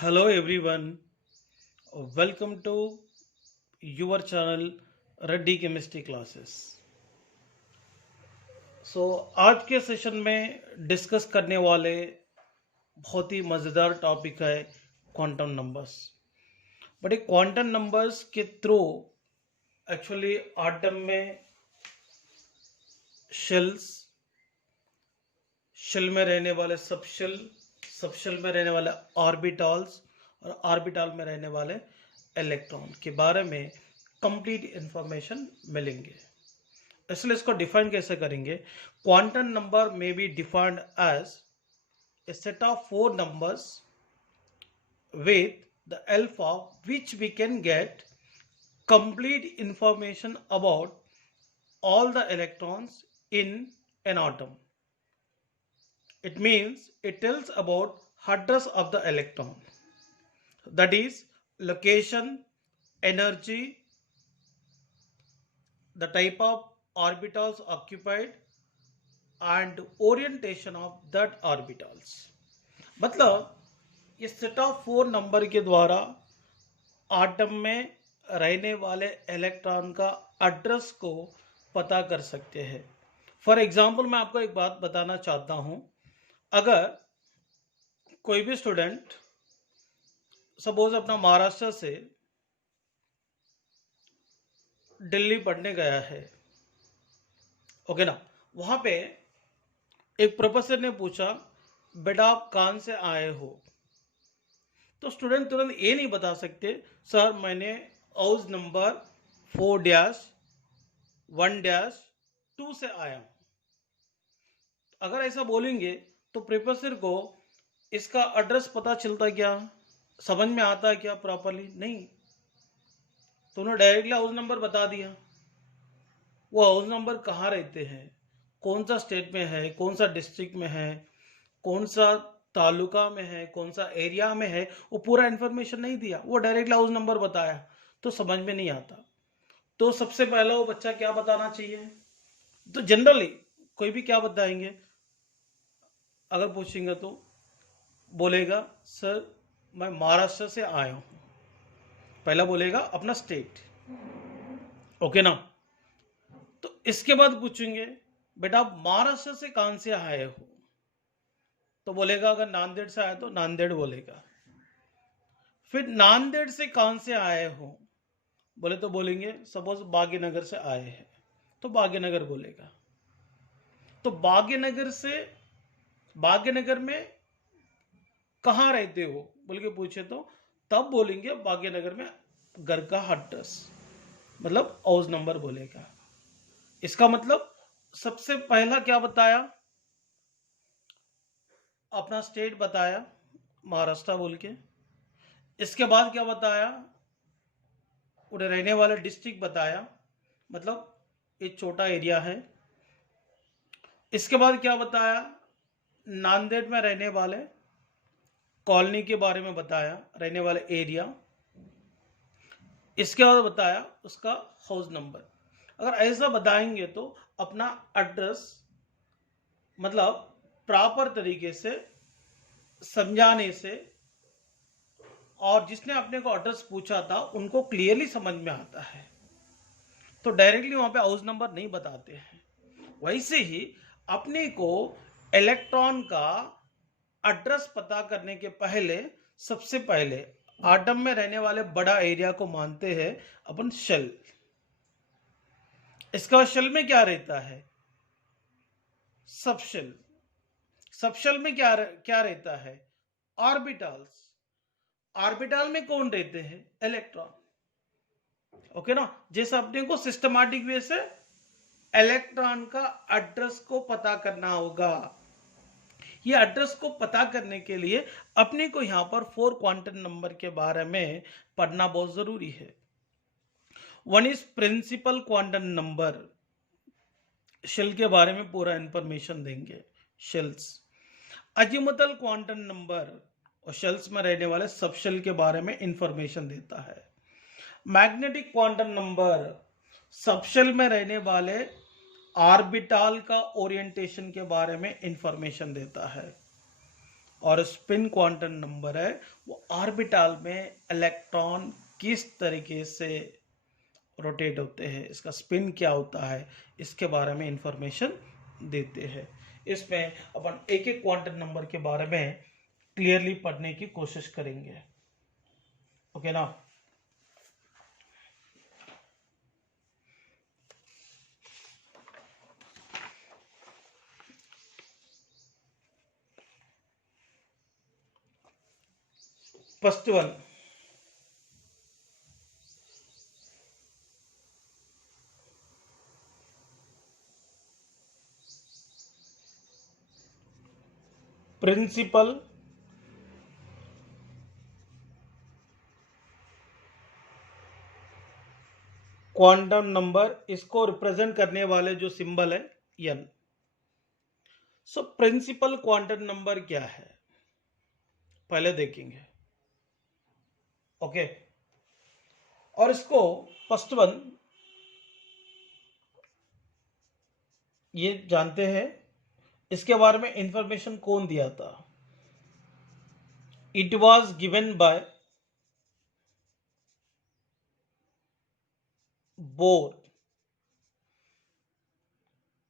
Hello everyone, welcome to your channel Reddy Chemistry Classes. आज के session में discuss करने वाले बहुत ही मज़ेदार टॉपिक है क्वांटम नंबर्स। बट ये क्वांटम नंबर्स के थ्रू एक्चुअली एटम में शेल में रहने वाले सबशेल में रहने वाले ऑर्बिटल्स और ऑर्बिटल में रहने वाले इलेक्ट्रॉन के बारे में कंप्लीट इंफॉर्मेशन मिलेंगे। इसलिए इसको डिफाइन कैसे करेंगे? क्वांटम नंबर में be defined as a set of 4 numbers with the help of which we can get complete information about all the electrons in an atom. It means it tells about address of the electron, that is location, energy, the type of orbitals occupied and orientation of that orbitals. मतलब ये set of 4 number के द्वारा atom में रहने वाले electron का address को पता कर सकते हैं। फॉर एग्जांपल मैं आपको एक बात बताना चाहता हूं, अगर कोई भी स्टूडेंट सपोज अपना महाराष्ट्र से दिल्ली पढ़ने गया है, ओके ना, वहां पे एक प्रोफेसर ने पूछा बेटा आप कहां से आए हो, तो स्टूडेंट तुरंत ये नहीं बता सकते सर मैंने हाउस नंबर 4-1-2 से आया हूं। अगर ऐसा बोलेंगे तो प्रोफेसर को इसका एड्रेस पता चलता क्या, समझ में आता क्या प्रॉपरली? नहीं। तो उन्होंने डायरेक्टली हाउस नंबर बता दिया। वो हाउस नंबर कहाँ रहते हैं, कौन सा स्टेट में है, कौन सा डिस्ट्रिक्ट में है, कौन सा तालुका में है, कौन सा एरिया में है, वो पूरा इन्फॉर्मेशन नहीं दिया। वो डायरेक्टली हाउस नंबर बताया तो समझ में नहीं आता। तो सबसे पहला वो बच्चा क्या बताना चाहिए? तो जनरली कोई भी क्या बताएंगे, अगर पूछेंगे तो बोलेगा सर मैं महाराष्ट्र से आया हूं। पहला बोलेगा अपना स्टेट, ओके ना। तो इसके बाद पूछेंगे बेटा आप महाराष्ट्र से कहां से आए हो, तो बोलेगा अगर नांदेड़ से आया तो नांदेड़ बोलेगा। फिर नांदेड़ से कहां से आए हो बोले तो बोलेंगे सपोज भाग्यनगर से आए हैं तो भाग्यनगर बोलेगा। तो भाग्यनगर में कहाँ रहते हो बोल के पूछे तो तब बोलेंगे भाग्यनगर में घर का एड्रेस, मतलब हाउस नंबर बोलेगा। इसका मतलब सबसे पहला क्या बताया, अपना स्टेट बताया महाराष्ट्र बोल के। इसके बाद क्या बताया, उधर रहने वाला डिस्ट्रिक्ट बताया, मतलब एक छोटा एरिया है। इसके बाद क्या बताया, नांदेड़ में रहने वाले कॉलोनी के बारे में बताया, रहने वाले एरिया। इसके बाद बताया उसका हाउस नंबर। अगर ऐसा बताएंगे तो अपना एड्रेस मतलब प्रॉपर तरीके से समझाने से, और जिसने अपने को एड्रेस पूछा था उनको क्लियरली समझ में आता है। तो डायरेक्टली वहां पे हाउस नंबर नहीं बताते हैं। वैसे ही अपने को इलेक्ट्रॉन का एड्रेस पता करने के पहले सबसे पहले एटम में रहने वाले बड़ा एरिया को मानते हैं अपन शेल। इसका शेल में क्या रहता है, सबशेल। सबशेल में क्या रहता है, ऑर्बिटल्स। ऑर्बिटल में कौन रहते हैं, इलेक्ट्रॉन, ओके ना। जैसे अपने को सिस्टमैटिक वे से इलेक्ट्रॉन का एड्रेस को पता करना होगा। ये एड्रेस को पता करने के लिए अपने को यहां पर 4 क्वांटम नंबर के बारे में पढ़ना बहुत जरूरी है। One is principal quantum number, shell के बारे में पूरा इंफॉर्मेशन देंगे, शेल्स। अजीमुथल क्वांटम नंबर और शेल्स में रहने वाले सबशेल के बारे में इंफॉर्मेशन देता है। मैग्नेटिक क्वांटम नंबर सबशेल में रहने वाले ऑर्बिटल का ओरिएंटेशन के बारे में इंफॉर्मेशन देता है। और स्पिन क्वांटम नंबर है वो ऑर्बिटल में इलेक्ट्रॉन किस तरीके से रोटेट होते हैं, इसका स्पिन क्या होता है, इसके बारे में इंफॉर्मेशन देते हैं। इसमें अपन एक एक क्वांटम नंबर के बारे में क्लियरली पढ़ने की कोशिश करेंगे। ओके ना। First one, principal quantum number, इसको रिप्रेजेंट करने वाले जो सिंबल है n. So principal quantum number क्या है पहले देखेंगे। ओके, और इसको फर्स्ट वन ये जानते हैं, इसके बारे में इंफॉर्मेशन कौन दिया था? It was given bye bore.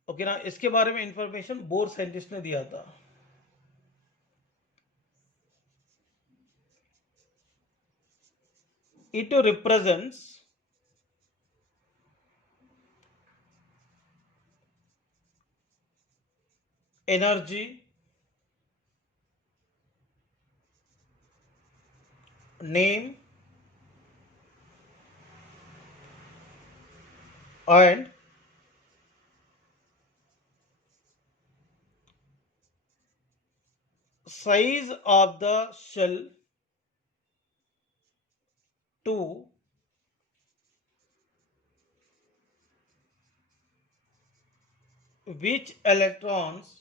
Okay ना, इसके बारे में इंफॉर्मेशन बोर साइंटिस्ट ने दिया था। It represents energy, name and size of the shell to which electrons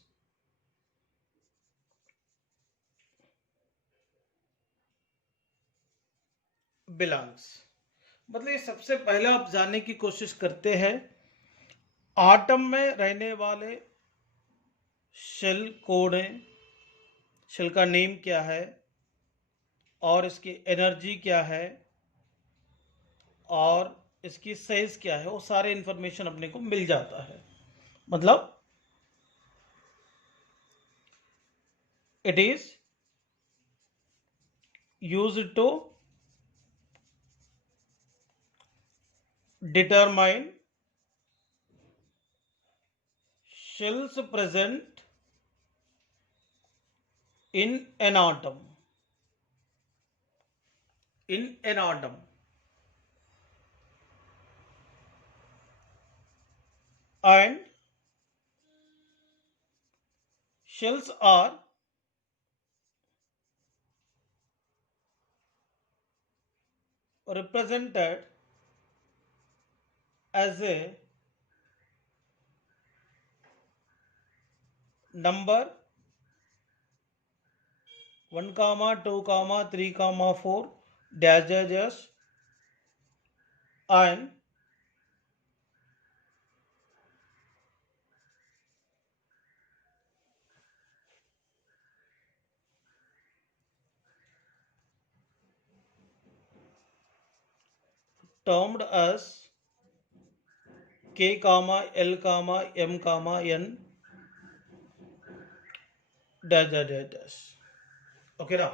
belongs। मतलब ये सबसे पहले आप जानने की कोशिश करते हैं आटम में रहने वाले शेल कोड है, शेल का नेम क्या है और इसकी एनर्जी क्या है और इसकी साइज क्या है, वो सारे इंफॉर्मेशन अपने को मिल जाता है। मतलब it is used to determine shells present in an atom, in an atom, and shells are represented as a number 1, 2, 3, 4 dash dash dash and termed as K, L, M, N dash dash dash dash। Okay ना,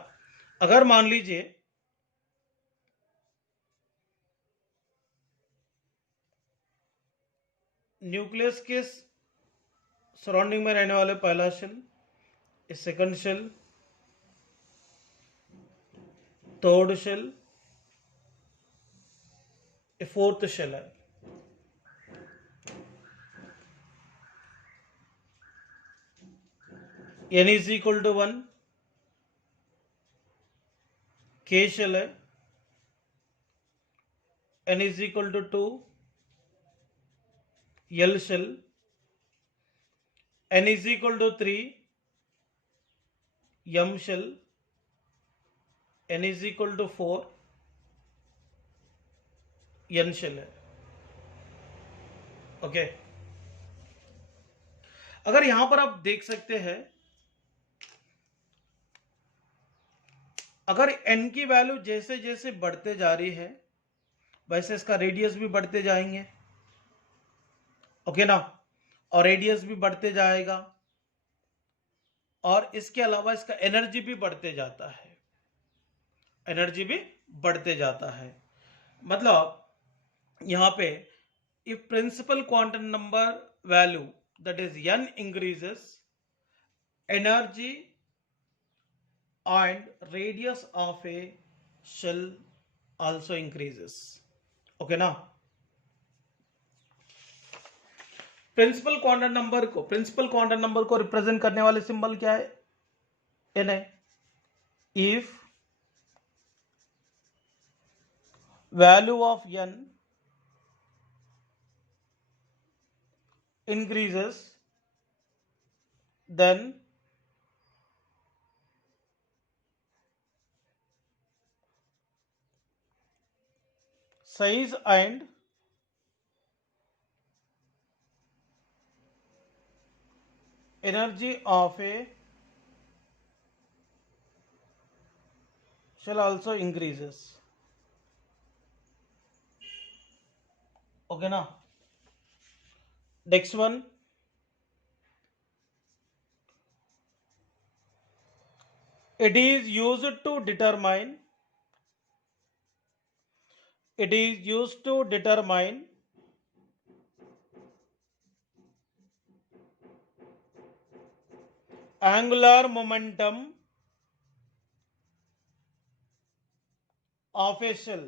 अगर मान लीजिए nucleus के surrounding में रहने वाले पहला shell, second shell, third shell, fourth shell है। n is equal to 1 K shell है, n is equal to 2 L shell, n is equal to 3 M shell, n is equal to 4 N shell है। Okay, अगर यहां पर आप देख सकते हैं अगर n की वैल्यू जैसे जैसे बढ़ते जा रही है वैसे इसका रेडियस भी बढ़ते जाएंगे, ओके ना, और रेडियस भी बढ़ते जाएगा, और इसके अलावा इसका एनर्जी भी बढ़ते जाता है, एनर्जी भी बढ़ते जाता है। मतलब यहां पे if principal quantum number value that is n increases, energy and radius of a shell also increases, okay ना। प्रिंसिपल क्वांटम नंबर को रिप्रेजेंट करने वाले सिंबल क्या है, एन है। If value of n increases then size and energy of a shell also increases, okay ना। next one, it is used to determine angular momentum of a shell,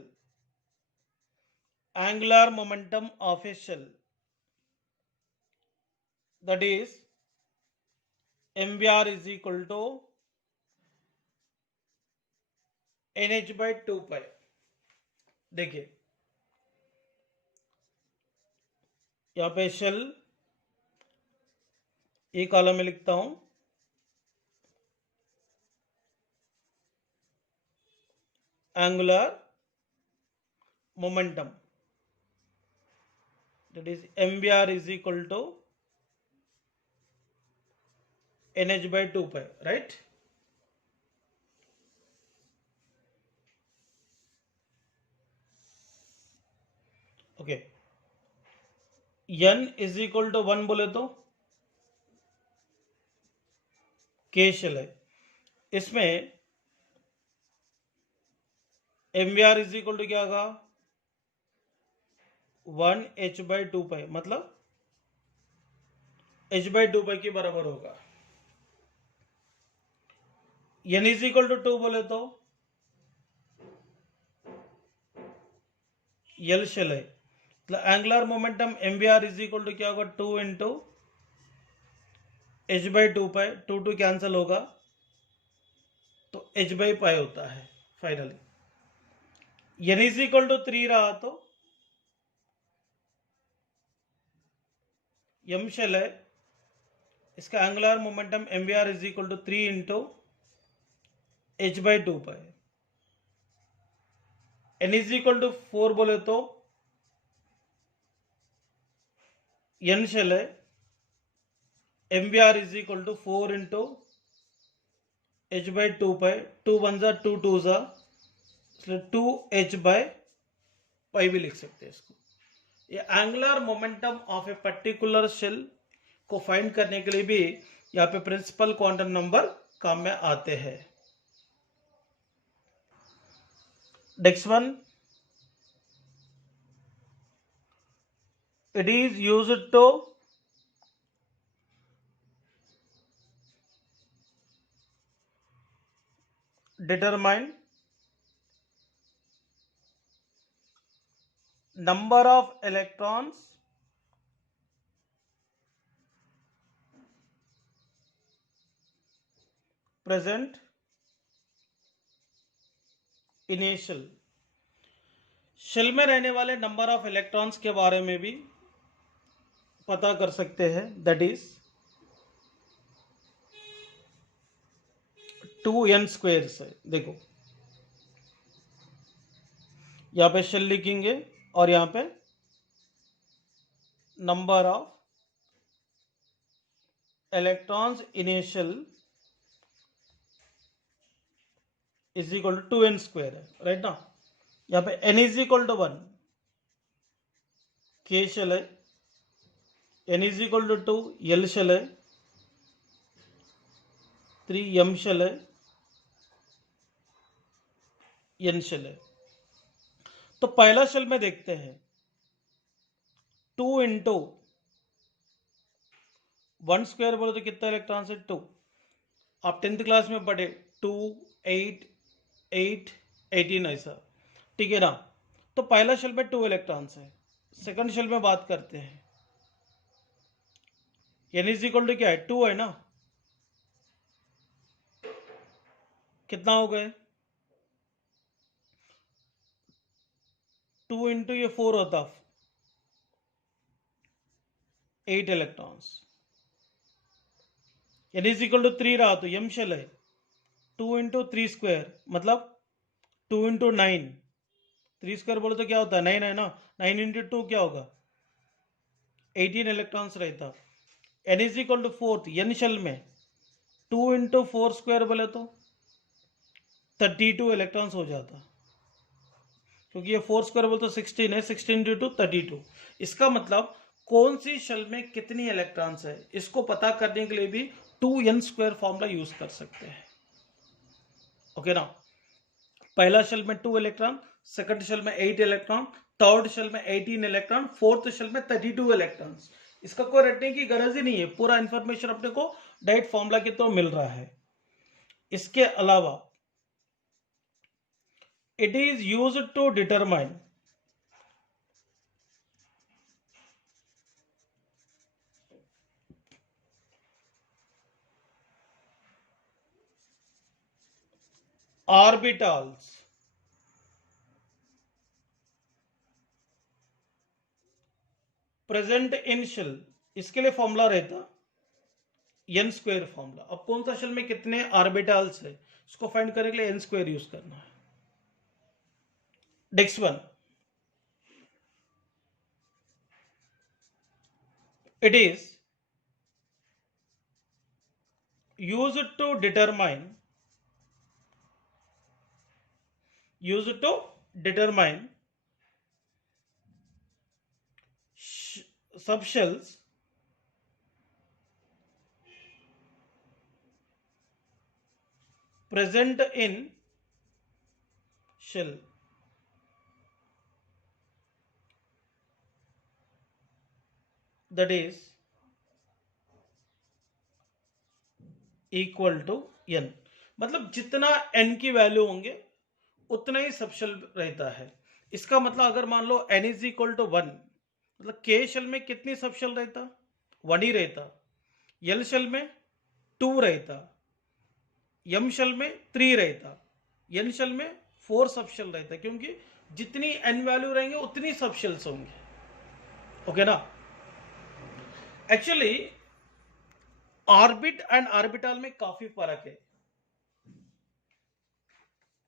angular momentum of a shell, that is mvr is equal to nh by 2 pi। देखिए यहाँ पे shell ए column में लिखता हूं angular momentum that is mvr is equal to nh by 2 pi, right। Okay, n is equal to 1 बोले तो के shell है, इसमें mvr इज इक्वल टू क्या होगा 1 h by 2 pi, मतलब h by 2 pi के बराबर होगा। n इज इक्वल टू 2 बोले तो यल शेल है, मतलब angular momentum mvr is equal to क्या होगा 2 into h by 2 pi, 2 2 cancel होगा तो h by pi होता है finally. n is equal to 3 रहा तो m शेल है, इसका angular momentum mvr is equal to 3 into h by 2 pi। n is equal to 4 बोले तो n शेल है, mvr is equal to 4 into h by 2 pi, 2 1 जा 2 2 जा, इसलिए 2 h by pi भी लिख सकते हैं इसको। ये angular momentum of a particular shell को फाइंड करने के लिए भी यहाँ पे प्रिंसिपल क्वांटम नंबर काम में आते हैं। Next one, it is used to determine number of electrons present in a shell। Shell में रहने वाले नंबर ऑफ इलेक्ट्रॉन्स के बारे में भी पता कर सकते हैं, दैट इज 2n स्क्वेयर से। देखो यहाँ पे शेल लिखेंगे और यहाँ पे number of electrons in a shell is equal to 2n square है, राइट ना। यहाँ पे n is equal to 1, k shell है, n is equal to 2, l shell है, 3 m शेल है, n शेल है। तो पहला शेल में देखते हैं, 2 इंटू 1 स्क्वायर बोले तो कितना इलेक्ट्रॉन्स है, 2। आप 10th क्लास में पढ़े 2, 8, 8, 18 ऐसा, ठीक है ना। तो पहला शेल में 2 इलेक्ट्रॉन्स है। सेकंड शेल में बात करते हैं, n इज इक्वल टू क्या है, 2 है ना। कितना हो गए, 2 इंटू ये 4 होता, 8 electrons. n is equal to 3 रहा तो m शेल है, 2 इंटू 3 स्क्वायर मतलब 2 इंटू 9, 3 स्क्वायर बोले तो क्या होता है, 9 है ना। 9 इंटू 2 क्या होगा, 18 इलेक्ट्रॉन्स रहता। n is equal to 4, n shell में 2 इंटू 4 स्क्वायर बोले तो 32 इलेक्ट्रॉन्स हो जाता, क्योंकि ये 4 स्क्वायर बोले तो 16 है, 16 इंटू 2 32। इसका मतलब कौन सी शेल में कितनी इलेक्ट्रॉन्स है, इसको पता करने के लिए भी 2n स्क्वायर फॉर्मूला यूज कर सकते हैं, ओके ना। पहला शेल में 2 इलेक्ट्रॉन, सेकंड शेल में 8 इलेक्ट्रॉन, थर्ड शेल में 18 इलेक्ट्रॉन, फोर्थ शेल में 32 इलेक्ट्रॉन्स। इसका कोई रटने की गरज ही नहीं है, पूरा इंफॉर्मेशन अपने को डायरेक्ट फॉर्मूला के तो मिल रहा है। इसके अलावा it is used to determine orbitals present in shell. इसके लिए फॉर्मूला रहता n स्क्वायर फॉर्मूला। अब कौन सा शेल में कितने ऑर्बिटल्स है, इसको फाइंड करने के लिए n स्क्वायर यूज करना है। Next one, it is used to determine subshells present in shell, that is equal to n। मतलब जितना n की वैल्यू होंगे उतना ही सबशेल रहता है। इसका मतलब अगर मान लो n इज इक्वल टू 1, मतलब k शेल में कितनी सबशेल रहता, 1 ही रहता। l शेल में 2 रहता, m शेल में 3 रहता, n शेल में 4 सबशेल रहता, क्योंकि जितनी n वैल्यू रहेंगे उतनी सबशेल्स होंगे, ओके ना। एक्चुअली ऑर्बिट एंड ऑर्बिटल में काफी फर्क है,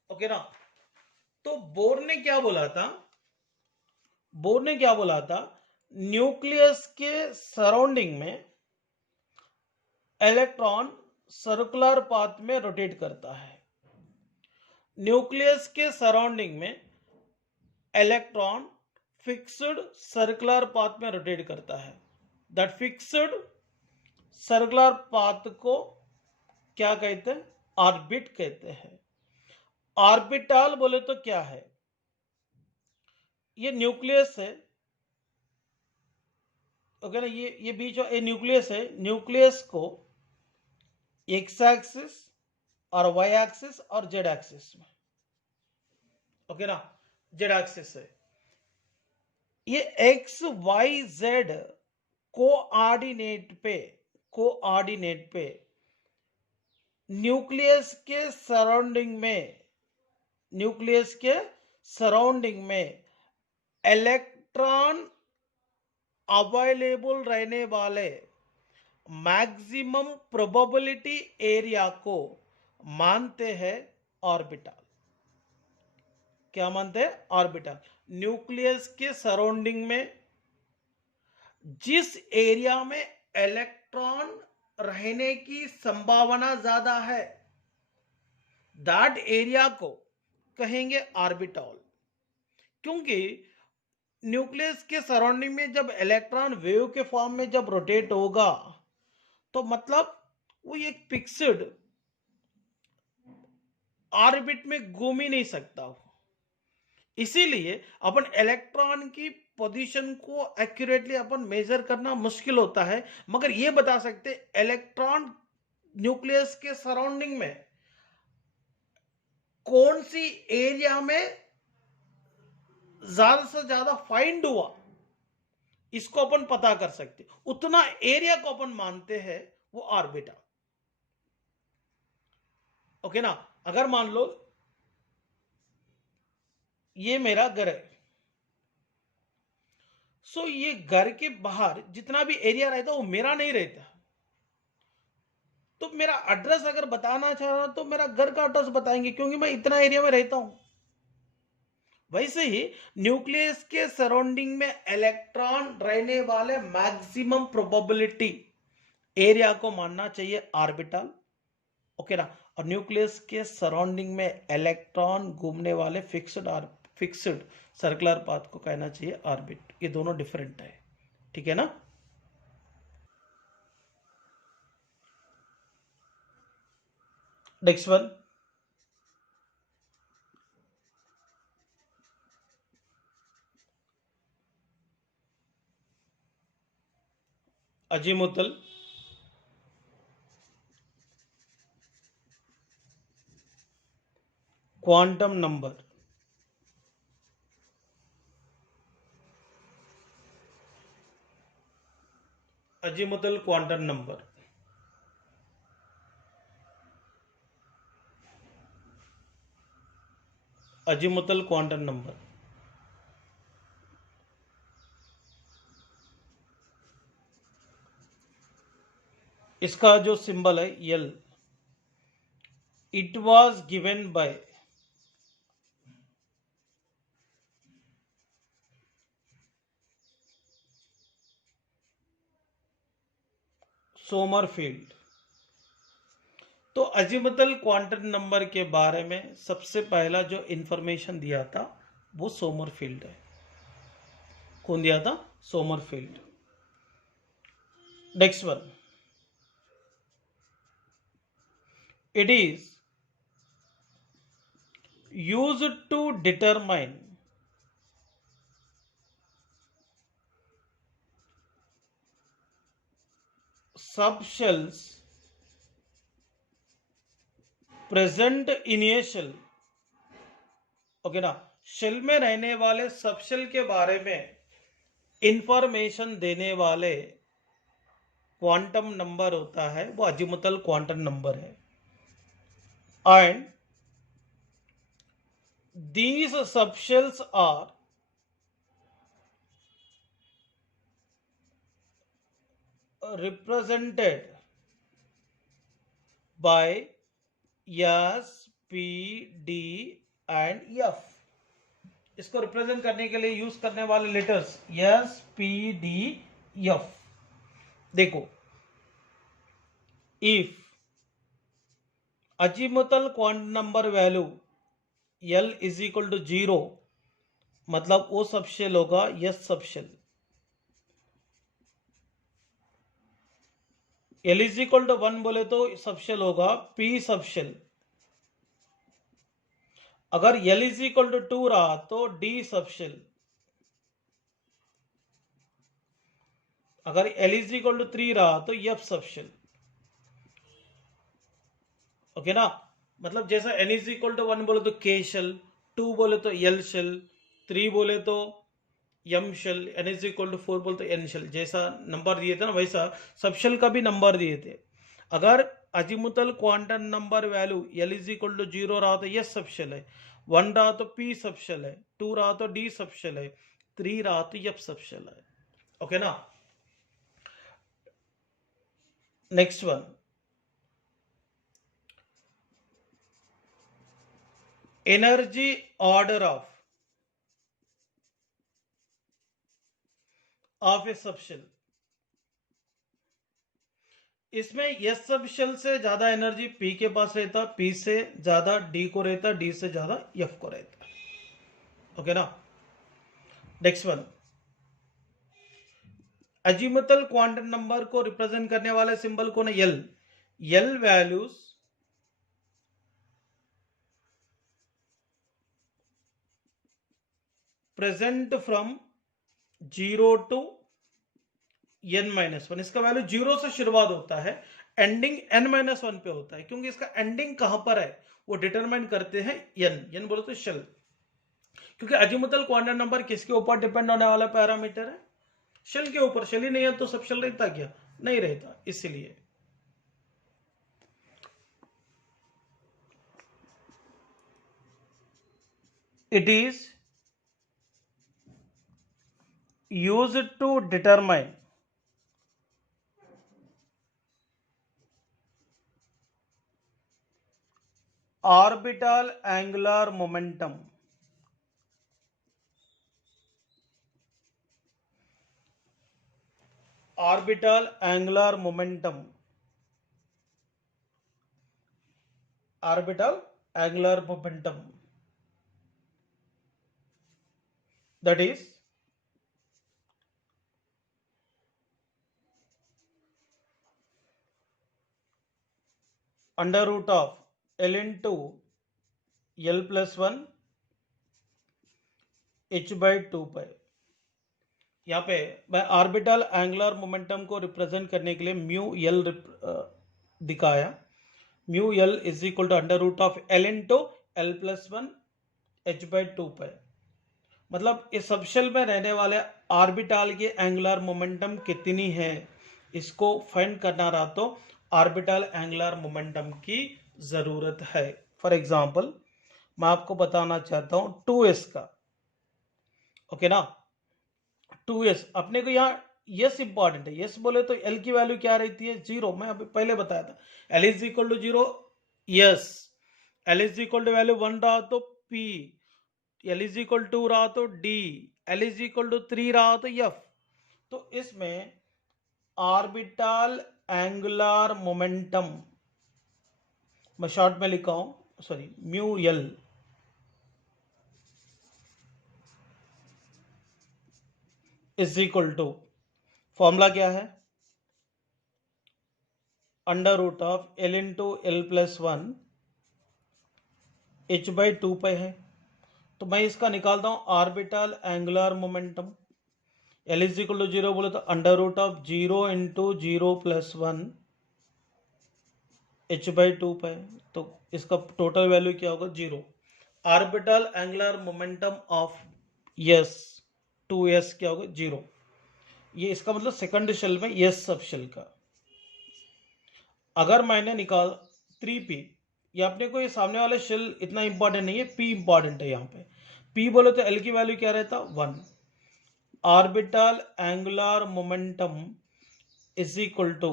ओके ना। तो बोर ने क्या बोला था, न्यूक्लियस के सराउंडिंग में इलेक्ट्रॉन सर्कुलर पाथ में रोटेट करता है। न्यूक्लियस के सराउंडिंग में इलेक्ट्रॉन फिक्स्ड सर्कुलर पाथ में रोटेट करता है। दैट फिक्स्ड सर्कुलर पाथ को क्या कहते हैं, ऑर्बिट कहते हैं। ऑर्बिटल बोले तो क्या है, ये न्यूक्लियस है, ओके ना। ये बीच में ये न्यूक्लियस है, न्यूक्लियस को एक्स एक्सिस और वाई एक्सिस और जेड एक्सिस में, ओके ना, जेड एक्सिस है। ये एक्स वाई जेड कोऑर्डिनेट पे न्यूक्लियस के सराउंडिंग में इलेक्ट्रॉन अवेलेबल रहने वाले मैक्सिमम प्रोबेबिलिटी एरिया को मानते हैं ऑर्बिटल। क्या मानते हैं, ऑर्बिटल। न्यूक्लियस के सराउंडिंग में जिस एरिया में इलेक्ट्रॉन रहने की संभावना ज्यादा है, दैट एरिया को कहेंगे ऑर्बिटल। क्योंकि न्यूक्लियस के सराउंडिंग में जब इलेक्ट्रॉन वेव के फॉर्म में जब रोटेट होगा तो मतलब वो एक फिक्स्ड ऑर्बिट में घूम ही नहीं सकता। इसीलिए अपन इलेक्ट्रॉन की पोजीशन को एक्यूरेटली अपन मेजर करना मुश्किल होता है, मगर ये बता सकते इलेक्ट्रॉन न्यूक्लियस के सराउंडिंग में कौन सी एरिया में ज्यादा से ज्यादा फाइंड हुआ, इसको अपन पता कर सकते। उतना एरिया को अपन मानते हैं वो ऑर्बिटल। ओके ना। अगर मान लो ये मेरा घर है, सो ये घर के बाहर जितना भी एरिया रहता वो मेरा नहीं रहता। तो मेरा एड्रेस अगर बताना चाह रहा तो मेरा घर का एड्रेस बताएंगे, क्योंकि मैं इतना एरिया में रहता हूं। वैसे ही न्यूक्लियस के सराउंडिंग में इलेक्ट्रॉन रहने वाले मैक्सिमम प्रोबेबिलिटी एरिया को मानना चाहिए ऑर्बिटल। ओके ना। और न्यूक्लियस के सराउंडिंग में इलेक्ट्रॉन घूमने वाले फिक्स्ड सर्कुलर पाथ को कहना चाहिए ऑर्बिट। ये दोनों डिफरेंट है, ठीक है ना। Next one, azimuthal quantum number. Azimuthal quantum number. Azimuthal quantum number. इसका जो सिंबल है l, it was given by Sommerfeld. तो अजीमुथल क्वांटम नंबर के बारे में सबसे पहला जो इंफॉर्मेशन दिया था वो सोमरफील्ड है। कौन दिया था? Sommerfeld. Next one, it is used to determine subshells present in a shell। Okay ना। शेल में रहने वाले सबशेल के बारे में इंफॉर्मेशन देने वाले क्वांटम नंबर होता है वो अजीमुथल क्वांटम नंबर है। And these subshells are represented by S, P, D and F। इसको रिप्रेजेंट करने के लिए यूज करने वाले letters S, P, D, F। देखो, if azimuthal quantum number value L is equal to 0, मतलब वो सबशेल होगा S subshell. L is equal to 1 बोले तो सबशेल होगा P सबशेल। अगर L इज इक्वल टू 2 रहा तो D सबशेल। अगर L इज इक्वल टू 3 रहा तो F सबशेल। ओके ना। मतलब जैसा n इज इक्वल टू 1 बोले तो K शेल, 2 बोले तो L शेल, 3 बोले तो M shell, n is equal to 4 बोले तो N शेल। जैसा नंबर दिए थे ना वैसा सबशेल का भी नंबर दिए थे। अगर azimuthal quantum number value L is equal to 0 रहा तो S सबशेल है, 1 रहा तो P सबशेल है, 2 रहा तो D सबशेल है, 3 रहा तो F सबशेल है। ओके ना। Next one, energy order of A subshell. इसमें एस सब शेल से ज्यादा एनर्जी पी के पास रहता, पी से ज्यादा डी को रहता, डी से ज्यादा एफ को रहता। ओके ना। Next one, azimuthal quantum number को रिप्रेजेंट करने वाले सिंबल कौन है? L. L values present from 0 to n-1। इसका वैल्यू 0 से शुरुआत होता है, एंडिंग n-1 पे होता है, क्योंकि इसका एंडिंग कहां पर है वो डिटरमाइन करते हैं n बोलो तो शेल। क्योंकि अजीमुथल क्वांटम नंबर किसके ऊपर डिपेंड होने वाला पैरामीटर है? शेल के ऊपर। शेल ही नहीं है तो सब शेल रहता क्या? नहीं रहता, इसीलिए। It is used to determine orbital angular momentum. Orbital angular momentum, orbital angular momentum, that is under root of L into L plus 1 h by 2 pi। यहाँ पे मैं ऑर्बिटल एंगुलर मोमेंटम को रिप्रेजेंट करने के लिए म्यू एल दिखाया। Mu l is equal to under root of l into l plus 1 h by 2 pi। मतलब इस सबशेल में रहने वाले ऑर्बिटल की एंगुलर मोमेंटम कितनी है, इसको फाइंड करना रहा तो ऑर्बिटल एंगुलर मोमेंटम की जरूरत है। फॉर एग्जांपल मैं आपको बताना चाहता हूं 2s का। ओके ना। 2s अपने को यहाँ यस इंपॉर्टेंट है। यस बोले तो एल की वैल्यू क्या रहती है? 0। मैं अभी पहले बताया था l is equal to 0 yes. L is equal to value 1 रहा तो पी, एल इज इक्वल 2 रहा तो d, l is equal to 3 रहा तो एफ। तो इसमें ऑर्बिटल एंगुलर मोमेंटम मैं शॉर्ट में लिखा हूं, sorry, mu l is equal to, formula क्या है? Under root of l into l plus 1 h by 2 pi है। तो मैं इसका निकालता हूं orbital angular momentum. L is equal to 0 बोले तो under root of 0 into 0 plus 1 h by 2 pi। तो इसका टोटल वैल्यू क्या होगा? 0। Orbital angular momentum of yes 2s क्या होगा? 0। ये इसका मतलब सेकंड शेल में यस सब शेल का। अगर मैंने निकाल 3p, ये अपने को ये सामने वाले शेल इतना इंपॉर्टेंट नहीं है, p इंपॉर्टेंट है। यहाँ पे p बोलो तो l की वैल्यू क्या रहता? 1। Orbital angular momentum is equal to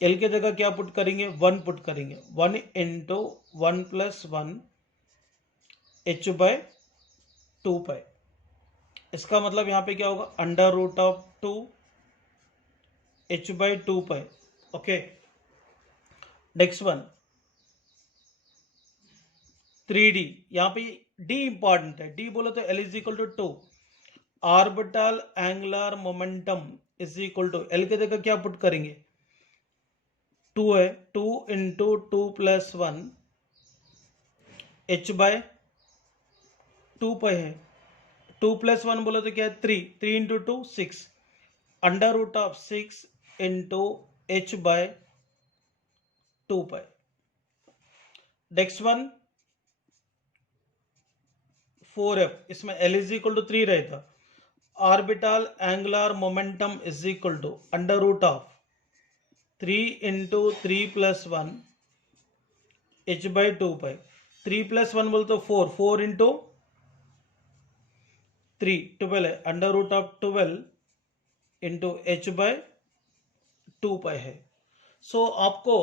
l की जगह क्या पुट करेंगे? 1 पुट करेंगे। 1 into 1 plus 1 h by 2 pi. इसका मतलब यहाँ पे क्या होगा? Under root of 2 h by 2 pi. Okay. Next one 3d। यहाँ पे d इंपॉर्टेंट है। d बोलो तो l is equal to 2। Orbital angular momentum is equal to l की जगह क्या पुट करेंगे? 2 है। 2 into 2 plus 1 h by 2 pi है। 2 प्लस 1 बोलो तो क्या है? 3। 3 into 2 6। Under root of 6 into h by 2 pi. Next one 4f। इसमें l इज इक्वल टू 3 रहता। Orbital angular momentum is equal to under root of 3 into 3 plus 1 h by 2 pi. 3 plus 1 बोल तो 4। 4 into 3 12 है। Under root of 12 into h by 2 pi है। So आपको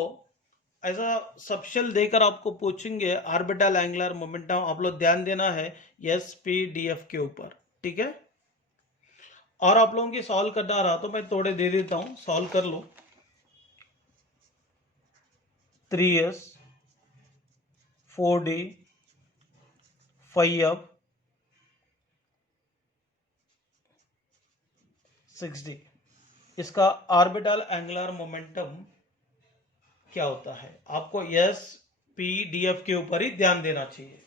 ऐसा subshell देकर आपको पूछेंगे ऑर्बिटल एंगुलर मोमेंटम, आप लोग ध्यान देना है एस पी डी एफ के ऊपर। ठीक है। और आप लोगों की सॉल्व करना रहा तो मैं थोड़े दे देता हूं, सॉल्व कर लो। 3s 4d 5f 6d। इसका ऑर्बिटल एंगुलर मोमेंटम क्या होता है? आपको एस पी डी एफ के ऊपर ही ध्यान देना चाहिए,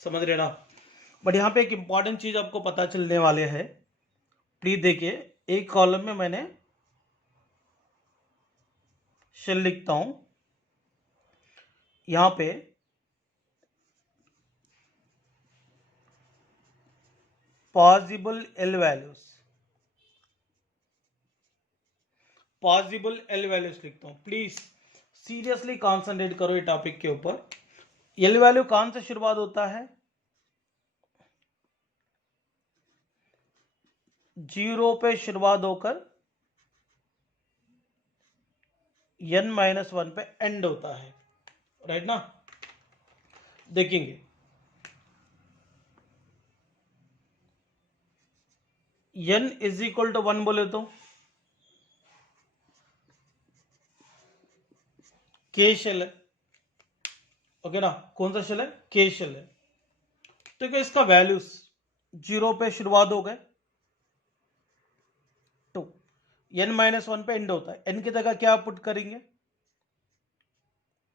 समझ रहे ना? बट यहां पे एक इंपॉर्टेंट चीज आपको पता चलने वाले है। प्लीज देखिए, एक कॉलम में मैंने शेल लिखता हूं, यहां पे पॉसिबल एल वैल्यूज लिखता हूं। प्लीज सीरियसली कॉन्सेंट्रेट करो ये टॉपिक के ऊपर। एल वैल्यू कहां से शुरुआत होता है? 0 पे शुरुआत होकर n-1 पे एंड होता है, राइट ना? देखेंगे n इज इक्वल टू 1 बोले तो के शेल है, ओके ना? कौन सा शेल है? के शेल है। तो क्या इसका वैल्यूज 0 पे शुरुआत हो गए, 2 n-1 पे एंड होता है, n की जगह क्या पुट करेंगे?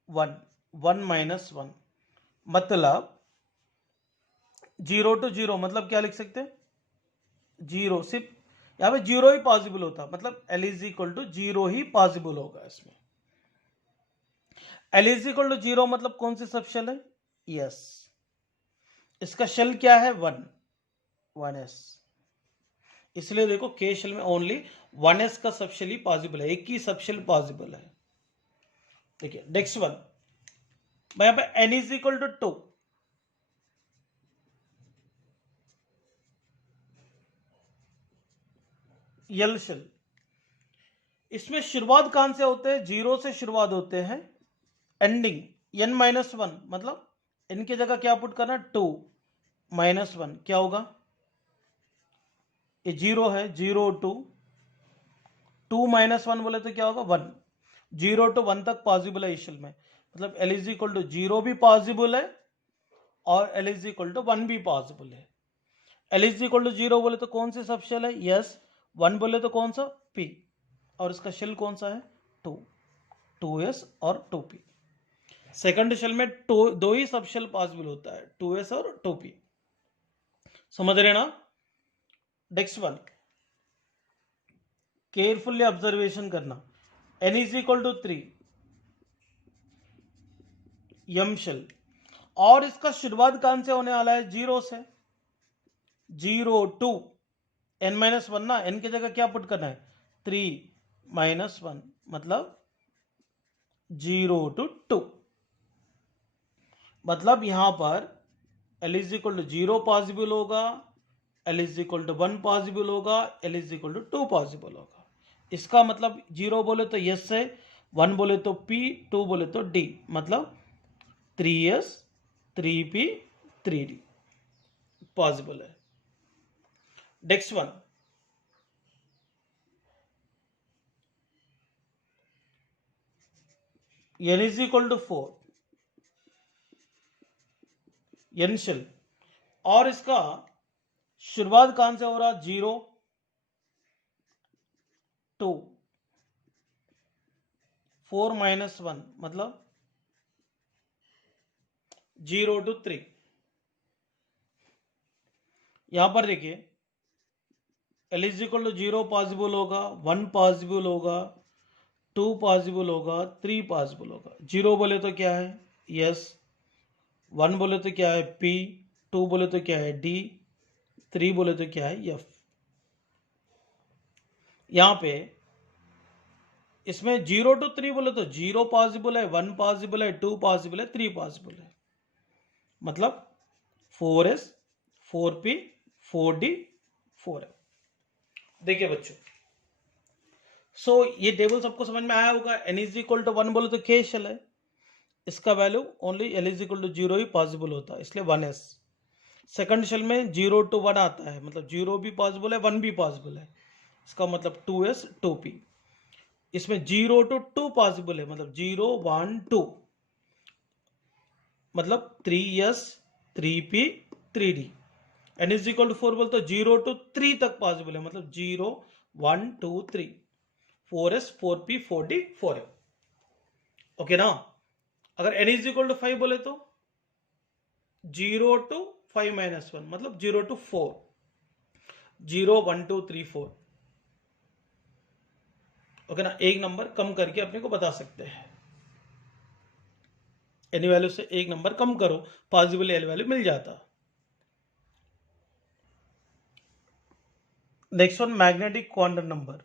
1 1-1, मतलब 0 to 0, मतलब क्या लिख सकते हैं? 0, सिर्फ यहां पे 0 ही पॉसिबल होता, मतलब L इज इक्वल टू 0 ही पॉसिबल होगा इसमें। L इज इक्वल टू 0 मतलब कौन सी सब शेल है? यस। इसका शेल क्या है? 1s। इसलिए देखो के शेल में ओनली 1s का सब शेल ही पॉसिबल है, एक ही सब शेल पॉसिबल है। देखिए नेक्स्ट वन, मैं यहां पे n is equal to 2, L shell. इसमें शुरुआत कहां से होते हैं? 0 से शुरुआत होते हैं, एंडिंग n-1, मतलब n की जगह क्या पुट करना? 2 -1, क्या होगा? ये 0 है, 0 to 2 -1 बोले तो क्या होगा? 1। 0 to 1 तक पॉसिबल है इस शेल में, मतलब L इज इक्वल टू 0 भी पॉसिबल है और L इज इक्वल टू 1 भी पॉसिबल है। L इज इक्वल टू 0 बोले तो कौन सी सब शेल है? यस। 1 बोले तो कौन सा? P। और इसका शेल कौन सा है? 2, 2s और 2p। सेकंड शेल में दो ही सब शेल पॉसिबल होता है, 2s और 2p, समझ रहे ना? नेक्स्ट वन, केयरफुली ऑब्जर्वेशन करना। n is equal to 3, M shell, और इसका शुरुआत कहां से होने वाला है? 0 से। 0 to n-1 ना, n की जगह क्या पुट करना है? 3-1, मतलब 0 to 2, मतलब यहां पर L is equal to 0 possible होगा, L is equal to 1 possible होगा, L is equal to 2 possible होगा। इसका मतलब 0 बोले तो यस है, 1 बोले तो P, 2 बोले तो D, मतलब 3s 3p 3d पॉसिबल है। Next one, n is equal to 4, n shell, और इसका शुरुआत कहां से हो रहा? 0 to 4-1, मतलब 0 to 3। यहां पर देखिए L is equal to 0 possible होगा, 1 पॉसिबल होगा, 2 पॉसिबल होगा, 3 पॉसिबल होगा। 0 बोले तो क्या है? यस। 1 बोले तो क्या है? P। 2 बोले तो क्या है? D। 3 बोले तो क्या है? F। यहां पे इसमें 0 to 3 बोले तो 0 पॉसिबल है, 1 पॉसिबल है, 2 पॉसिबल है, 3 पॉसिबल है, मतलब 4s 4p 4d 4f। देखिए बच्चों, सो ये टेबल सबको समझ में आया होगा। n इज इक्वल टू 1 बोले तो के शेल है, इसका value only L is equal to 0 ही पॉसिबल होता है, इसलिए 1s। सेकंड शेल में 0 to 1 आता है, मतलब 0 भी पॉसिबल है, 1 भी पॉसिबल है, इसका मतलब 2s 2p। इसमें 0 to 2 पॉसिबल है, मतलब 0 1 2, मतलब 3s 3p 3d। n is equal to 4 बोले तो 0 to 3 तक पॉसिबल है, मतलब 0 1 2 3 4s 4p 4d 4f। Okay ना। अगर n इज इक्वल टू 5 बोले तो 0 to 5 minus 1 मतलब 0 to 4, 0 1 2 3 4। ओके ना, एक नंबर कम करके अपने को बता सकते हैं। एनी वैल्यू से एक नंबर कम करो, पॉसिबल एल वैल्यू मिल जाता। Next one, magnetic quantum number.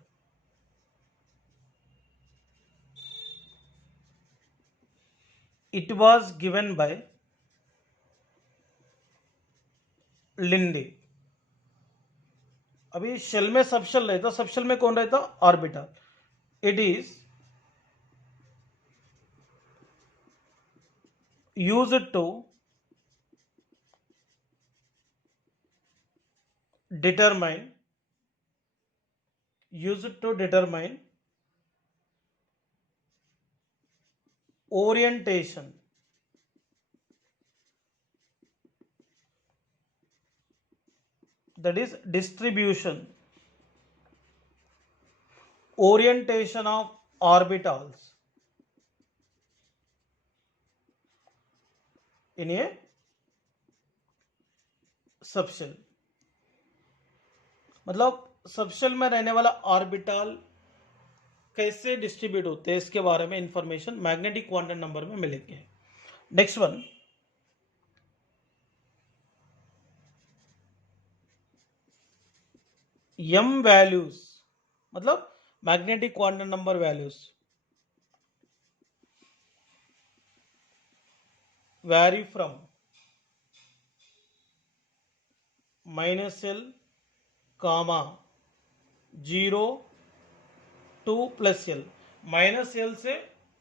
It was given bye Linde. अभी शेल में सब शेल रहता, सब शेल में कौन रहता? Orbital. It is used to determine orientation, that is distribution, orientation of orbitals in a subshell. मतलब सबशेल में रहने वाला ऑर्बिटल कैसे डिस्ट्रीब्यूट होते हैं, इसके बारे में इंफॉर्मेशन मैग्नेटिक क्वांटम नंबर में मिलेंगे। नेक्स्ट वन, m वैल्यूज, मतलब magnetic quantum number values vary from -l, 0 to +l। -l से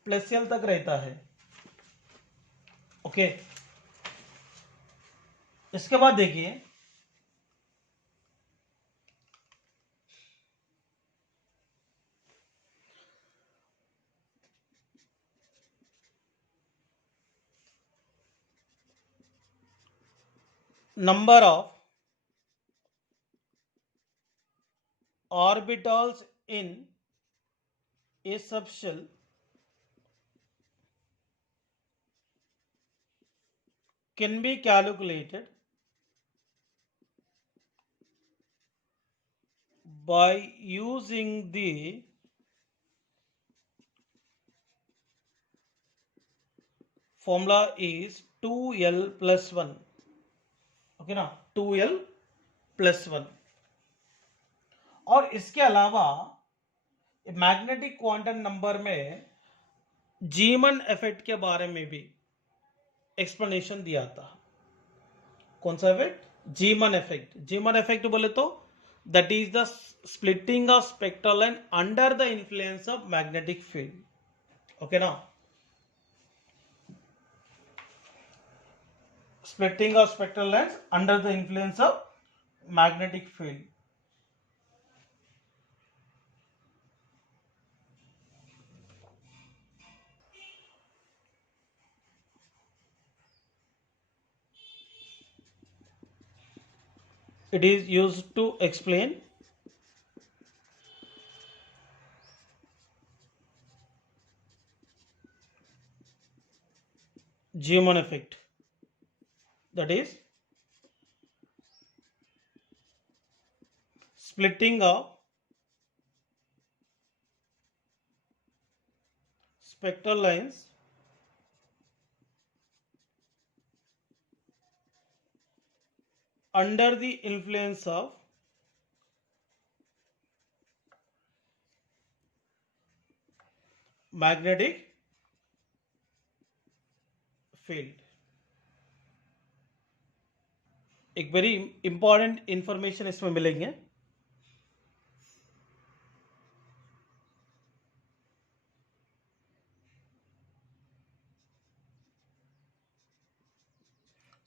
+l तक रहता है। ओके, इसके बाद देखिए number of orbitals in a subshell can be calculated by using the formula is 2l plus 1। Okay ना, 2l plus 1। और इसके अलावा मैग्नेटिक क्वांटम नंबर में जीमन इफेक्ट के बारे में भी एक्सप्लेनेशन दिया था। कौन सा इफेक्ट? जीमन इफेक्ट। जीमन इफेक्ट बोले तो that is the splitting of spectral line under the influence of magnetic field. Okay ना, splitting of spectral lines under the influence of magnetic field। It is used to explain Zeeman effect, that is splitting of spectral lines under the influence of magnetic field। एक very important information इसमें मिलेंगे।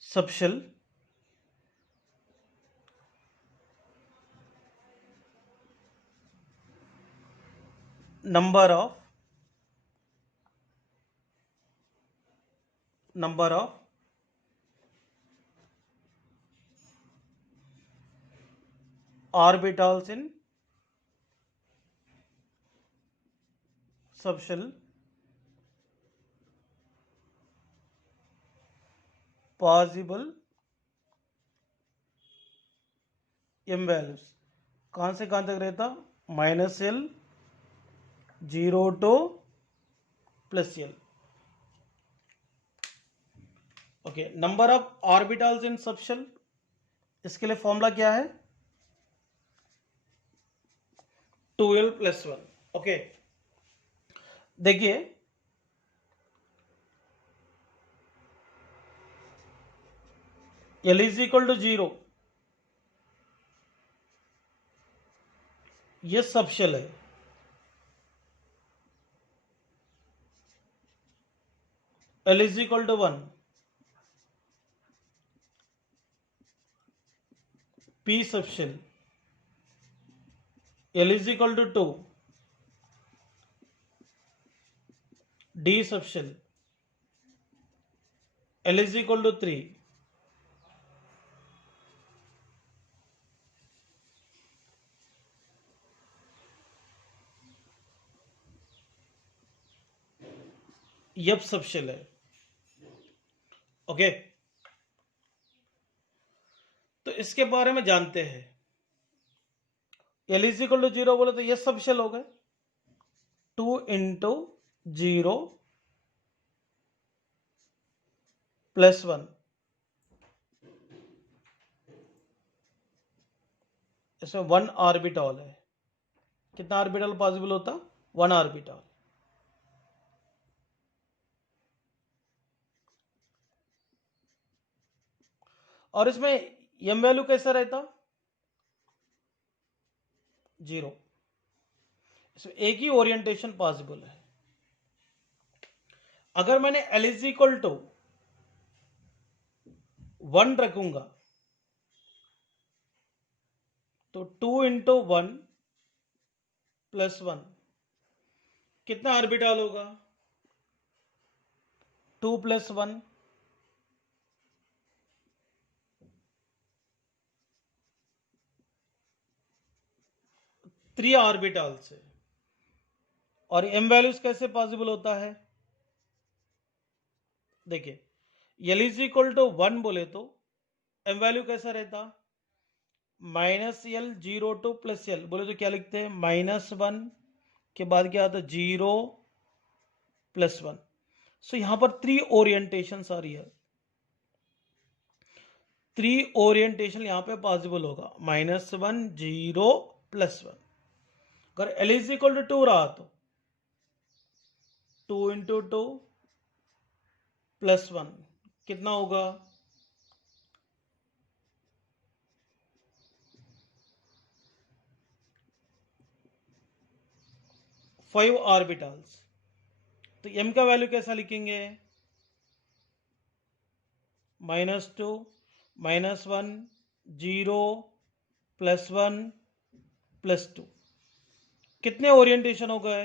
Subshell number of orbitals in subshell possible m values. कहां से कहां तक रहता? -L 0 to +L. Okay, number of orbitals in subshell, इसके लिए फॉर्मूला क्या है? 2l + 1. ओके, देखिए L = 0, ये सबशेल है. L = 1, P subshell. L = 2, D subshell. L = 3, F subshell है. ओके, तो इसके बारे में जानते हैं. L = 0 बोले तो ये सबशेल हो गए. 2 × 0 + 1, इसमें 1 ऑर्बिटल है. कितना ऑर्बिटल पॉसिबल होता? 1 ऑर्बिटल. और इसमें m वैल्यू कैसा रहता? 0. इसमें एक ही ओरिएंटेशन पॉसिबल है. अगर मैंने L = 1 रखूंगा तो 2 × 1 + 1 कितना ऑर्बिटल होगा? 2 + 1, 3 ऑर्बिटल्स है. और m वैल्यूज कैसे पॉसिबल होता है? देखिए, L = 1 बोले तो m वैल्यू कैसा रहता? -L 0 to +L बोले तो क्या लिखते हैं? -1 के बाद क्या आता? 0 + 1. सो यहां पर 3 ओरिएंटेशन आ रही है. 3 ओरिएंटेशन यहां पे पॉसिबल होगा. -1 0 + 1. अगर L = 2 रहा तो 2 × 2 + 1 कितना होगा? 5 ऑर्बिटल्स. तो m का वैल्यू कैसा लिखेंगे? -2 -1 0 + 1 + 2 कितने ओरिएंटेशन हो गए?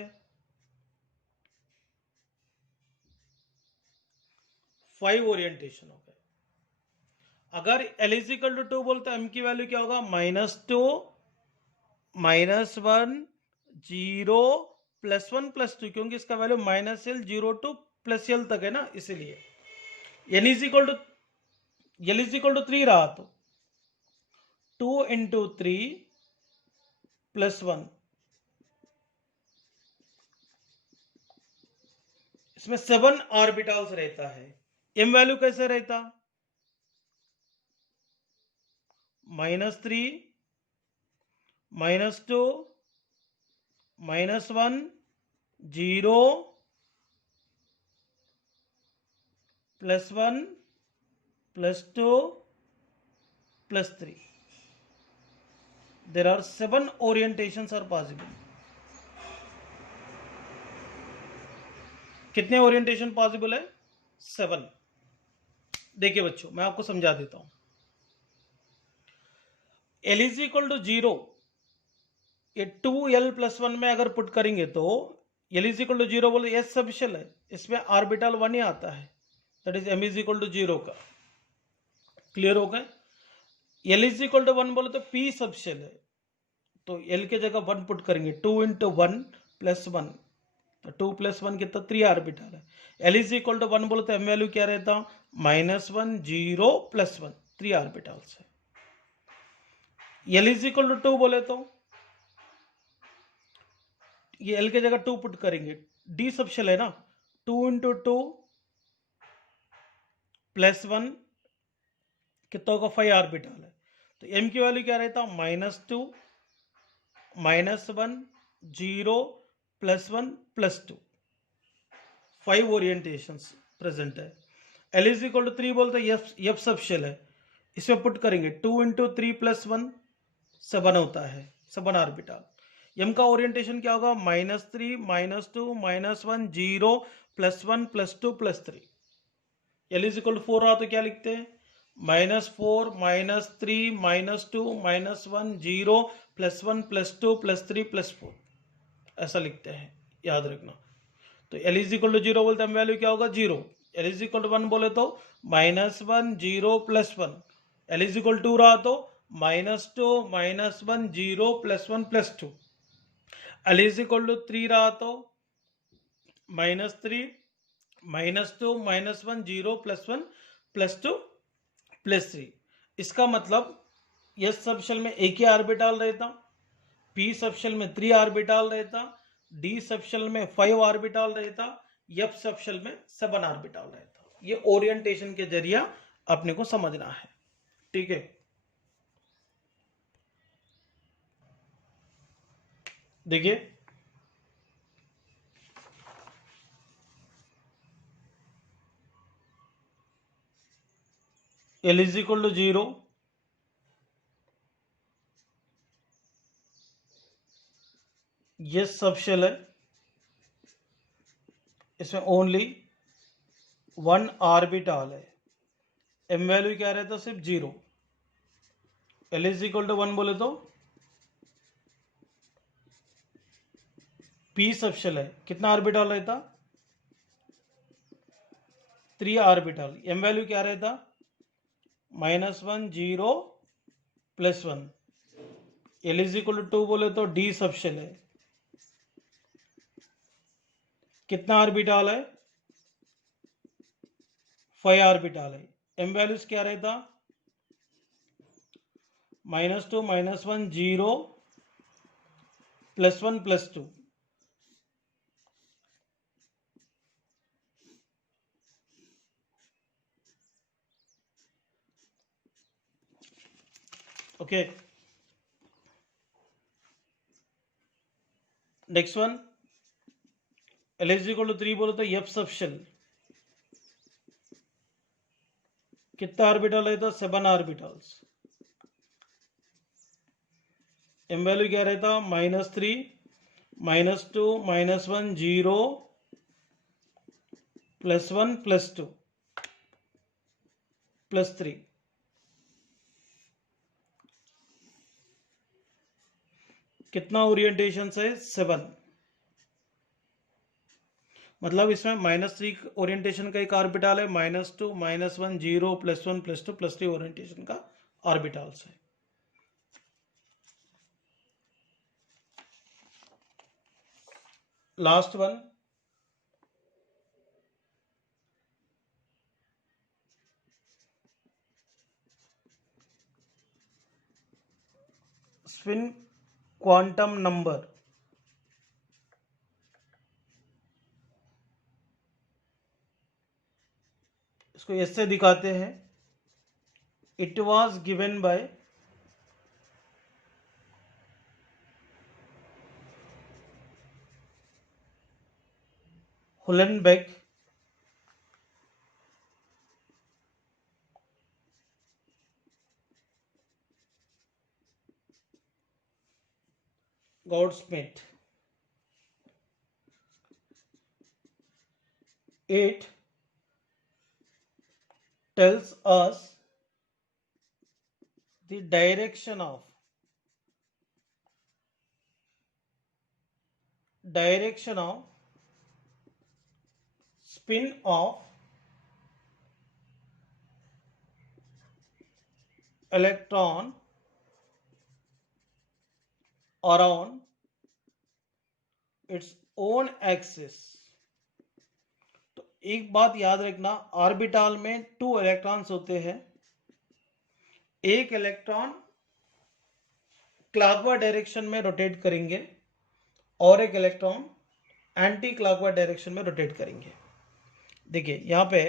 5 ओरिएंटेशन हो गए. अगर L = 2 बोलते m की वैल्यू क्या होगा? -2 -1 0 + 1 + 2, क्योंकि इसका वैल्यू -L 0 to +L तक है ना, इसीलिए. L = 3 रहा तो 2 × 3 + 1. इसमें 7 ऑर्बिटल्स रहता है. m वैल्यू कैसे रहता? -3 -2 -1 0 + 1 + 2 + 3. There are 7 orientations are possible. कितने ओरिएंटेशन पॉसिबल है? 7. देखिए बच्चों, मैं आपको समझा देता हूं. L = 0 ये 2l + 1 में अगर पुट करेंगे तो L = 0 बोले S सबशेल है, इसमें ऑर्बिटल 1 ही आता है. दैट इज m = 0 का. क्लियर हो गए? L = 1 बोले तो P सबशेल है, तो एल के जगह 1 पुट करेंगे, 2 इंटू 1 प्लस 1, तो 2 प्लस 1 कितना 3 ऑर्बिटल है। एल इज इक्वल टू 1 बोले तो एम वैल्यू क्या रहता, -1 0 प्लस 1, 3 ऑर्बिटल्स है। एल इज इक्वल टू 2 बोले तो ये एल के जगह 2 पुट करेंगे, डी सब शेल है ना, 2 इंटू 2 प्लस 1 कितना होगा 5 ऑर्बिटल है। तो एम की वैल्यू क्या रहता, -2 -1 0 प्लस 1 प्लस 2, 5 ओरिएंटेशंस प्रेजेंट है। एल इज इक्वल टू 3 बोलते एफ सब शेल है, इसमें पुट करेंगे 2 इंटू 3 प्लस 1 7 होता है, 7 ऑर्बिटल। एम का ओरिएंटेशन क्या होगा, -3 -2 -1 0 plus 1 plus 2 plus 3। L is equal to 4 रहा तो क्या लिखते हैं, -4 -3 -2 -1 0 प्लस 1 प्लस 2 प्लस 3 प्लस 4, ऐसा लिखते हैं, याद रखना। तो एल इज इक्वल टू 0 बोलते हैं, वैल्यू क्या होगा 0। एल इज इक्वल टू 1 बोले तो -1 0 plus 1। L is equal to रहा तो -2 -1 0 plus 1 plus 2। L is equal to 3 रहा तो -3 -2 -1 0 प्लस 1 प्लस 2 प्लस 3। इसका मतलब एस सब शेल में एक ही ऑर्बिटल रहता, पी सब शेल में 3 ऑर्बिटल रहता, डी सब शेल में 5 ऑर्बिटल रहता, एफ सब शेल में 7 ऑर्बिटल रहता। ये ओरिएंटेशन के जरिए अपने को समझना है, ठीक है। देखिए एल इज इक्वल टू 0, ये सब शेल है, इसमें ओनली 1 ऑर्बिटल है, एम वैल्यू क्या रहता, सिर्फ 0। एल इज इक्वल टू 1 बोले तो पी सब शेल है, कितना ऑर्बिटल रहता, 3 ऑर्बिटल, एम वैल्यू क्या रहता, -1 0 plus 1। L is equal to 2 बोले तो डी सब शेल है, कितना ऑर्बिटल है, 5 ऑर्बिटल है, एम वैल्यूज क्या रहता, -2 -1 0 plus 1 plus 2। Okay, next one, l is equal to 3 बोले तो एफ सब शेल कितना ऑर्बिटल रहता, 7 ऑर्बिटल्स, एम वैल्यू क्या रहता, -3 -2 -1 0 प्लस 1 प्लस 2 प्लस 3। कितना ओरिएंटेशन है, 7। मतलब इसमें -3 ओरिएंटेशन का एक ऑर्बिटल है, -2 -1 0 प्लस 1 प्लस 2 प्लस 3 ओरिएंटेशन का ऑर्बिटल्स है। Last one, spin quantum number, इसको ऐसे दिखाते हैं, it was given by Uhlenbeck Goudsmit. It tells us the direction of spin of electron around its own axis। तो एक बात याद रखना, ऑर्बिटल में 2 इलेक्ट्रॉन्स होते हैं। एक इलेक्ट्रॉन क्लॉकवाइज डायरेक्शन में रोटेट करेंगे और एक इलेक्ट्रॉन एंटी क्लॉकवाइज डायरेक्शन में रोटेट करेंगे। देखिए यहां पे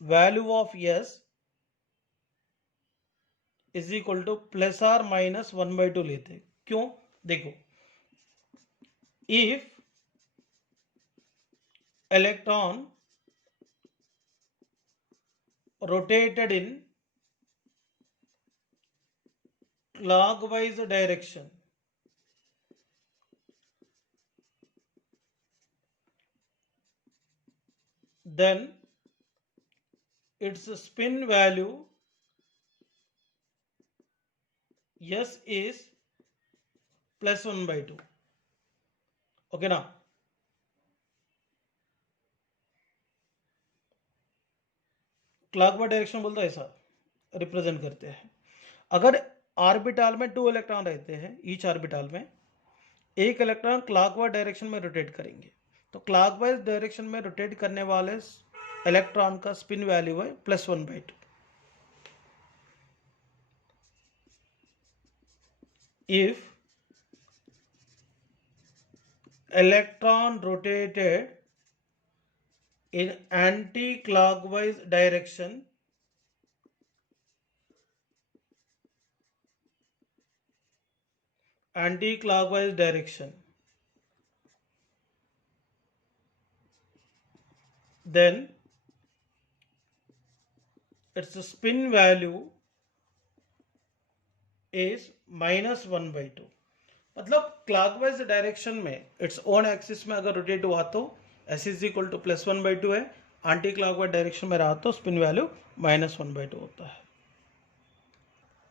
value of s is equal to plus or minus 1/2 लेते। क्यों? देखो, if electron rotated in clockwise direction, then its spin value S is plus 1/2। Okay ना? क्लॉकवाइज डायरेक्शन बोलता है, ऐसा रिप्रेजेंट करते हैं। अगर ऑर्बिटल में 2 इलेक्ट्रॉन रहते हैं, ईच ऑर्बिटल में एक इलेक्ट्रॉन क्लॉकवाइज डायरेक्शन में रोटेट करेंगे, तो क्लॉकवाइज डायरेक्शन में रोटेट करने वाले इलेक्ट्रॉन का स्पिन वैल्यू है plus 1/2। If electron rotated in anti-clockwise direction, then its spin value is minus 1/2। मतलब क्लॉकवाइज डायरेक्शन में इट्स ओन एक्सिस में अगर रोटेट हुआ तो S is equal to plus 1/2 है, एंटी क्लॉकवाइज डायरेक्शन में रहा तो स्पिन वैल्यू माइनस 1/2 होता है।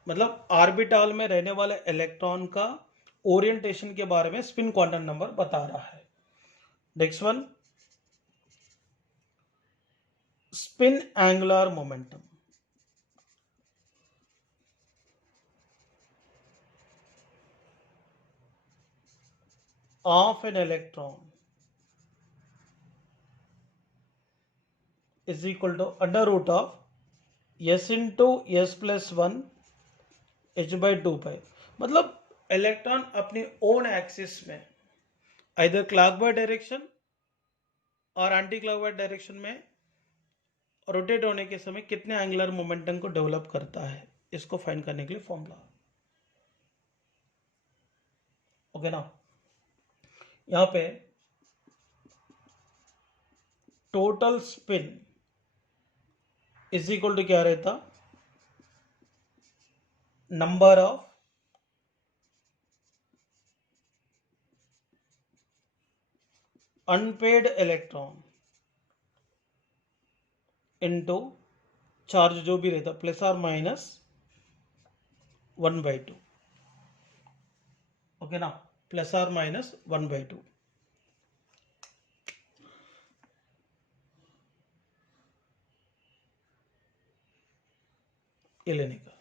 मतलब ऑर्बिटल में रहने वाले इलेक्ट्रॉन का ओरिएंटेशन के बारे में स्पिन क्वांटम नंबर बता रहा है। Next one, spin angular momentum. Of an electron is equal to under root of s into s plus 1 h by 2 pi। मतलब इलेक्ट्रॉन अपनी ओन एक्सिस में इधर क्लॉकवाइज डायरेक्शन और एंटी क्लॉकवाइज डायरेक्शन में rotate होने के समय कितने एंगुलर मोमेंटम को डेवलप करता है, इसको फाइंड करने के लिए फॉर्मूला। ओके ना? यहां पे total spin is equal to क्या रहता, number of unpaired electron into charge जो भी रहता प्लस और माइनस 1/2। ओके ना? प्लस और माइनस 1/2। ये लेने का।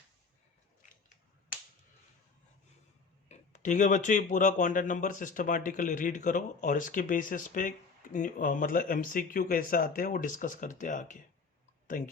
ठीक है बच्चों, ये पूरा क्वांटम नंबर सिस्टमैटिकली रीड करो और इसके बेसिस पे मतलब MCQ कैसे आते हैं वो डिस्कस करते हैं आगे। Thank you.